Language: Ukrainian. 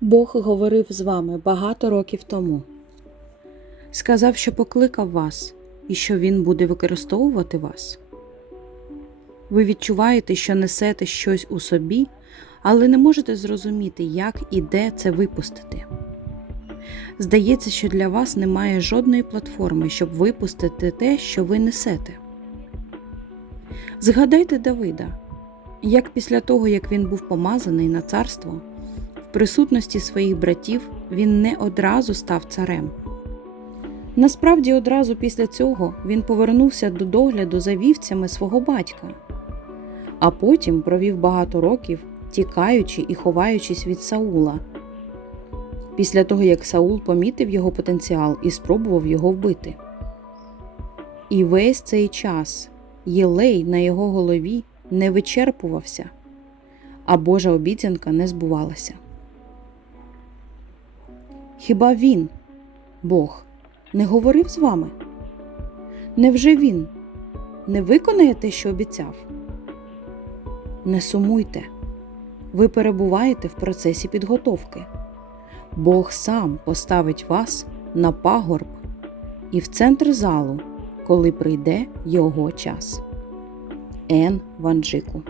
Бог говорив з вами багато років тому. Сказав, що покликав вас і що Він буде використовувати вас. Ви відчуваєте, що несете щось у собі, але не можете зрозуміти, як і де це випустити. Здається, що для вас немає жодної платформи, щоб випустити те, що ви несете. Згадайте Давида, як після того, як він був помазаний на царство, присутності своїх братів він не одразу став царем. Насправді, одразу після цього він повернувся до догляду за вівцями свого батька, а потім провів багато років, тікаючи і ховаючись від Саула. Після того, як Саул помітив його потенціал і спробував його вбити. І весь цей час єлей на його голові не вичерпувався, а Божа обіцянка не збувалася. Хіба він, Бог, не говорив з вами? Невже він не виконає те, що обіцяв? Не сумуйте, ви перебуваєте в процесі підготовки. Бог сам поставить вас на пагорб і в центр залу, коли прийде його час. Ен Ванджику